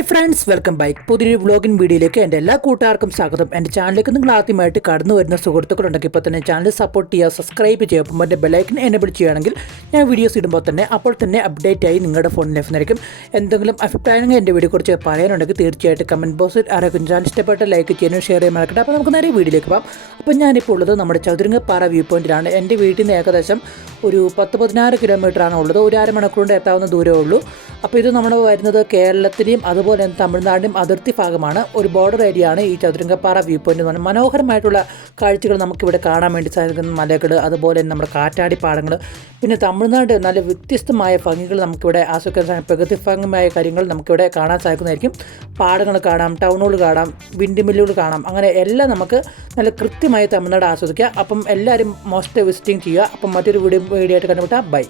Hi friends, welcome back. പുതിയൊരു വ്ളോഗിൻ വീഡിയോയിലേക്ക് എൻ്റെ എല്ലാ കൂട്ടുകാർക്കും സ്വാഗതം. എൻ്റെ ചാനലിലേക്ക് നിങ്ങൾ ആദ്യമായിട്ട് കടന്നു വരുന്ന സുഹൃത്തുക്കളുണ്ടെങ്കിൽ ഇപ്പോൾ തന്നെ ചാനൽ സപ്പോർട്ട് ചെയ്യുക, സബ്സ്ക്രൈബ് ചെയ്യുക. അപ്പം എൻ്റെ ബെല്ലൈക്കൻ എനേബിൾ ചെയ്യുകയാണെങ്കിൽ ഞാൻ വീഡിയോസ് ഇടുമ്പോൾ തന്നെ അപ്പോൾ തന്നെ അപ്ഡേറ്റ് ആയി നിങ്ങളുടെ ഫോണിൽ ലഭിക്കുന്നതായിരിക്കും. എന്തെങ്കിലും അഭിപ്രായങ്ങൾ എൻ്റെ വീഡിയോയെക്കുറിച്ച് പറയാനുണ്ടെങ്കിൽ തീർച്ചയായിട്ടും കമൻറ്റ് ബോക്സിൽ അറിയിക്കും. ചാനൽ ഇഷ്ടപ്പെട്ട ലൈക്ക് ചെയ്യാനും ഷെയർ ചെയ്യാൻ മറക്കട്ടെ. അപ്പോൾ നമുക്ക് നേരെ വീഡിയോയിലേക്ക് പോകാം. അപ്പോൾ ഞാനിപ്പോൾ ഉള്ളത് നമ്മുടെ ചതുരംഗപ്പാറ വ്യൂ പോയിൻറ്റിലാണ്. എൻ്റെ വീട്ടിൽ നിന്ന് ഏകദേശം ഒരു 10-16 കിലോമീറ്ററാണ് ഉള്ളത്. ഒരു അരമണിക്കൂർ കൊണ്ട് എത്താവുന്ന ദൂരമേ ഉള്ളൂ. അപ്പോൾ ഇത് നമ്മൾ വരുന്നത് കേരളത്തിലെയും അതുപോലെ തന്നെ തമിഴ്നാടിൻ്റെയും അതിർത്തി ഭാഗമാണ്. ഒരു ബോർഡർ ഏരിയ ആണ് ഈ ചതുരംഗപ്പാറ വ്യൂ പോയിൻ്റ് എന്ന് പറഞ്ഞാൽ. മനോഹരമായിട്ടുള്ള കാഴ്ചകൾ നമുക്കിവിടെ കാണാൻ വേണ്ടി സാധിക്കുന്ന മലകൾ, അതുപോലെ തന്നെ നമ്മുടെ കാറ്റാടി പാടങ്ങൾ, പിന്നെ തമിഴ്നാട് നല്ല വ്യത്യസ്തമായ ഭംഗികൾ നമുക്കിവിടെ ആസ്വദിക്കാൻ, പ്രകൃതി ഭംഗിയായ കാര്യങ്ങൾ നമുക്കിവിടെ കാണാൻ സാധിക്കുന്നതായിരിക്കും. പാടങ്ങൾ കാണാം, ടൗണുകൾ കാണാം, വിൻഡ് മില്ലുകൾ കാണാം, അങ്ങനെ എല്ലാം നമുക്ക് നല്ല കൃത്യമായി തമിഴ്നാട് ആസ്വദിക്കുക. അപ്പം എല്ലാവരും മോസ്റ്റ് വിസിറ്റിംഗ് ചെയ്യുക. അപ്പം മറ്റൊരു വീഡിയോ ആയിട്ട് കണ്ടുമുട്ടാം. ബൈ.